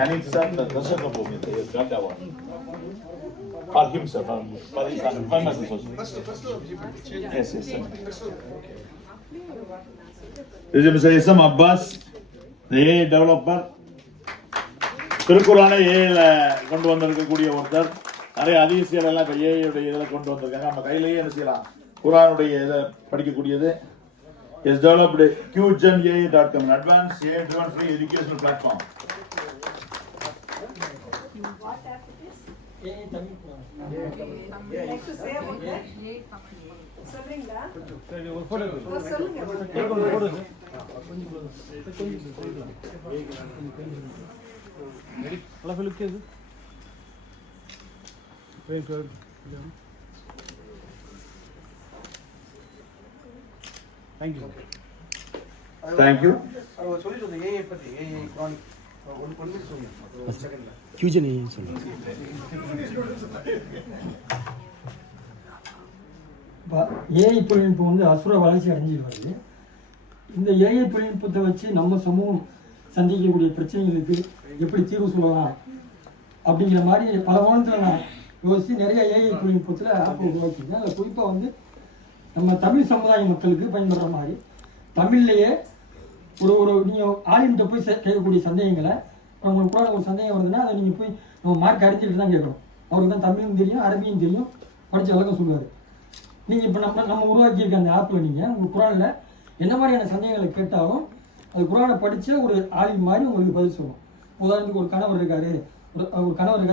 Anitsa Dasaka Bhumita is not that one. For himself, for his famous association. Yes, yes, sir. This is Mr. Isam Abbas, the AI developer. திருக்குறானை ஏஐல கொண்டு வந்திருக்கக்கூடிய ஒருத்தர். நிறைய அதிசயங்கள் எல்லாம் இப்போ ஏஐயுடைய இதில் கொண்டு வந்திருக்காங்க. நம்ம கையிலேயே என்ன செய்யலாம், குரானுடைய இதை படிக்கக்கூடியது. is developed QGenAI.com, an advanced AI-driven free educational platform. What app it is? AI Tamil Quran. Like to say about that? சொல்றீங்களா? சொல்லுங்க. Thank you. Thank you. சொல்லிட்டு AI பத்தி AI Quran ஒன்னு சொல்லுங்க. செகண்ட்ல. QGenAI சொல்லுங்க. ஏஐ தொழில்நுட்பம் வந்து அசுர வளர்ச்சி அடைஞ்சிட்டு வருது. இந்த ஏஐ தொழில்நுட்பத்தை வச்சு நம்ம சமூகம் சந்திக்கக்கூடிய பிரச்சனைகளுக்கு எப்படி தீர்வு சொல்லலாம் அப்படிங்கிற மாதிரி பல கோணத்தில் நான் யோசித்து நிறைய ஏஐ தொழில்நுட்பத்தில் ஆப் உருவாக்கியிருக்கேன். அதில் குறிப்பாக வந்து நம்ம தமிழ் சமுதாய மக்களுக்கு பயன்படுற மாதிரி தமிழ்லேயே ஒரு நீங்கள் ஆலிம்கிட்ட போய் கேட்கக்கூடிய சந்தேகங்களை, உங்களுக்கு கூட ஒரு சந்தேகம் வருதுன்னா அதை நீங்கள் போய் நம்ம மார்க் அறிஞ்சிட்டு தான் கேட்கணும். அவருக்கு தான் தமிழும் தெரியும், அரபியும் தெரியும், படித்த விளக்கம் சொல்லுவார். நீங்கள் இப்போ நம்ம உருவாக்கியிருக்க அந்த ஆப்பில் நீங்கள் உங்கள் குரானில் என்ன மாதிரியான சந்தேகங்களை கேட்டாலும் அது குரானை படித்த ஒரு ஆலிம் மாதிரி உங்களுக்கு பதில் சொல்லும். உதாரணத்துக்கு ஒரு கணவர் இருக்கார்,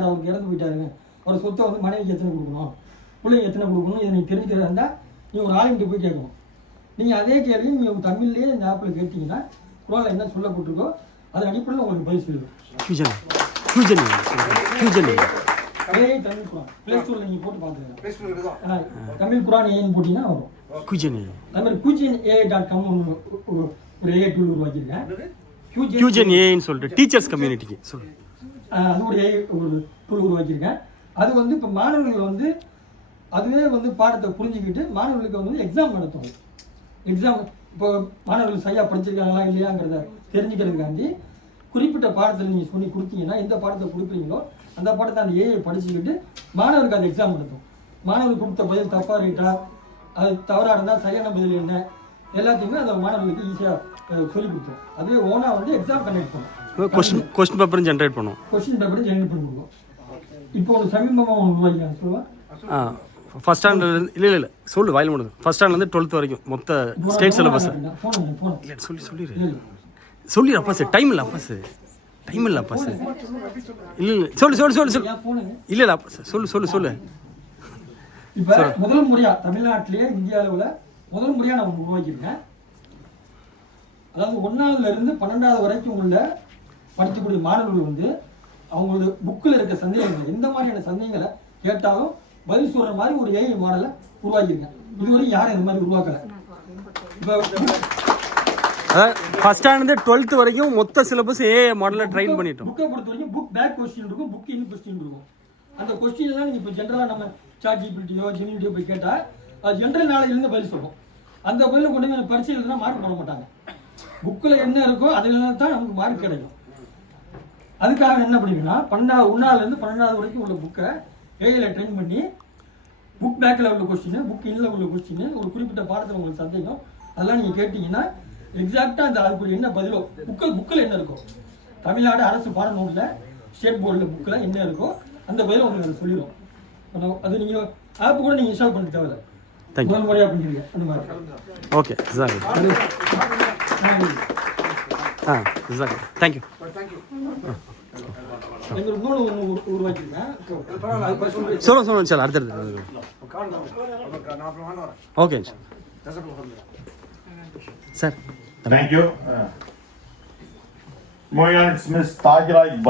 அவருக்கு இறந்து போயிட்டாருங்க, ஒரு சொத்தை வந்து மனைவிக்கு எத்தனை கொடுக்கணும், பிள்ளைங்க எத்தனை கொடுக்கணும், இதை நீங்கள் தெரிஞ்சுக்கிறதா இருந்தால் நீங்கள் ஒரு ஆலிம்கிட்ட போய் கேட்கணும். நீங்கள் அதே கேள்வி நீங்கள் தமிழ்லேயே இந்த ஆப்பில் கேட்டிங்கன்னா குரானில் என்ன சொல்லப்பட்டிருக்கோ அதன் அடிப்படையில் உங்களுக்கு பதில் சொல்லுவோம். தமிழ் குரான் பிளே ஸ்டோரில் நீங்கள் போட்டு பார்த்துக்கலாம். தமிழ் குரான் ஏன்னு போட்டிங்கன்னா வரும். அது மாதிரி QGenAI.com ஒரு ஏஐ டூல் உருவாக்கியிருக்கேன். QGenAIன்னு சொல்லிட்டு டீச்சர்ஸ் கம்யூனிட்டிக்கு அது ஒரு ஏஐ ஒரு டூல் உருவாக்கியிருக்கேன். அது வந்து இப்போ மாணவர்கள் வந்து அதுவே வந்து பாடத்தை புரிஞ்சுக்கிட்டு மாணவர்களுக்கு வந்து எக்ஸாம் நடத்தும். எக்ஸாம் இப்போ மாணவர்கள் சரியாக படிச்சிருக்காங்களா இல்லையாங்கிறத தெரிஞ்சுக்கிறதுக்காண்டி குறிப்பிட்ட பாடத்தில் நீங்கள் சொல்லி கொடுத்தீங்கன்னா எந்த பாடத்தை கொடுக்குறீங்களோ அந்த பாடத்தை அந்த ஏஐ படிச்சுக்கிட்டு மாணவருக்கு அந்த எக்ஸாம் நடத்தும். மாணவருக்கு கொடுத்த பதில் தப்பாக ரைட்டா, அது தவறாக இருந்தால் சரியான பதில் என்ன, எல்லாத்தையுமே அந்த மாணவர்களுக்கு ஈஸியாக சொல்லி கொடுத்தோம். அதுவே ஓனாக வந்து எக்ஸாம் கண்டக்ட் பண்ணும். கொஸ்டின் பேப்பரும் ஜென்ரேட் பண்ணும். கொடுக்கும். இப்போ ஒரு சமீபமாக ஒன்று உருவாக்கியாங்க சொல்லுவேன். ஃபர்ஸ்ட் ஸ்டாண்டர்ட் இல்லை சொல்லு வாயில் முடியும். ஃபர்ஸ்ட் ஸ்டாண்டர்ட்லேருந்து 12th வரைக்கும் மொத்த ஸ்டேட் சிலபஸ். சொல்லி அப்பா சார் டைம் இல்லை அப்பா சார் இல்லை அப்பா சார் சொல்லு. இப்போ முதல் முறையாக தமிழ்நாட்டிலேயே இந்திய அளவில் முதல் முறையாக நான் உருவாக்கியிருக்கேன். அதாவது 1ஆவதுலேருந்து 12ஆவது வரைக்கும் உள்ள படிக்கக்கூடிய மாணவர்கள் வந்து அவங்களோட புக்கில் இருக்க சந்தேகங்கள் எந்த மாதிரியான சந்தேகங்களை கேட்டாலும் பதில் சொல்கிற மாதிரி ஒரு ஏஐ மாடலை உருவாக்கியிருக்கேன். இதுவரைக்கும் யாரும் இந்த மாதிரி உருவாக்கலை. இப்போ அதாவது ஃபர்ஸ்ட் ஸ்டாண்டர்ட் 12th வரைக்கும் மொத்த சிலபஸ் ஏஐ மாடலில் ட்ரைன் பண்ணிட்டோம். புக்கை பொறுத்த வரைக்கும் புக் பேக் கொஸ்டின் இருக்கும், புக் இன் கொஸ்டின் இருக்கும். அந்த கொஸ்டின்லாம் நீங்கள் இப்போ ஜென்ரலாக நம்ம ChatGPTயோ ஜெமினியோ போய் கேட்டால் அது ஜென்ரல் நாலேஜ்லேருந்து பதில் சொல்லும். அந்த பதில் கொண்டு போய் பரிசீலனை மார்க் போட மாட்டாங்க. புக்கில் என்ன இருக்கோ அதில் தான் நமக்கு மார்க் கிடைக்கும். அதுக்காக என்ன பண்ணிங்கன்னா 1ஆவதுலேருந்து 12ஆவது வரைக்கும் உள்ள புக்கை ஏஐயில் ட்ரெயின் பண்ணி புக் பேக்கில் உள்ள கொஸ்டின், புக் இன்னில் உள்ள கொஸ்டின், ஒரு குறிப்பிட்ட பாடத்தில் உங்களுக்கு சந்தேகம் அதெல்லாம் நீங்கள் கேட்டிங்கன்னா எக்ஸாக்டாக அந்த அதுக்குள்ள என்ன பதிலோ புக்கில் என்ன இருக்கோ, தமிழ்நாடு அரசு பாட நோட்டில் ஸ்டேட் போர்டில் புக்கில் என்ன இருக்கோ அந்த பதில் உங்களுக்கு அது சொல்லிடும். அது நீங்கள் ஆப் கூட நீங்கள் இன்ஸ்டால் பண்ண தேவையில்லை. முதல் முறையாக பண்ணிடுங்க அந்த மாதிரி. Okay sir, thank you. இன்னொன்று உருவாக்கிருக்கேன். சொல்லுங்க சார், அடுத்தது. Okay sir. Thank you. Moving on, it's Ms. Tajira Iqbal.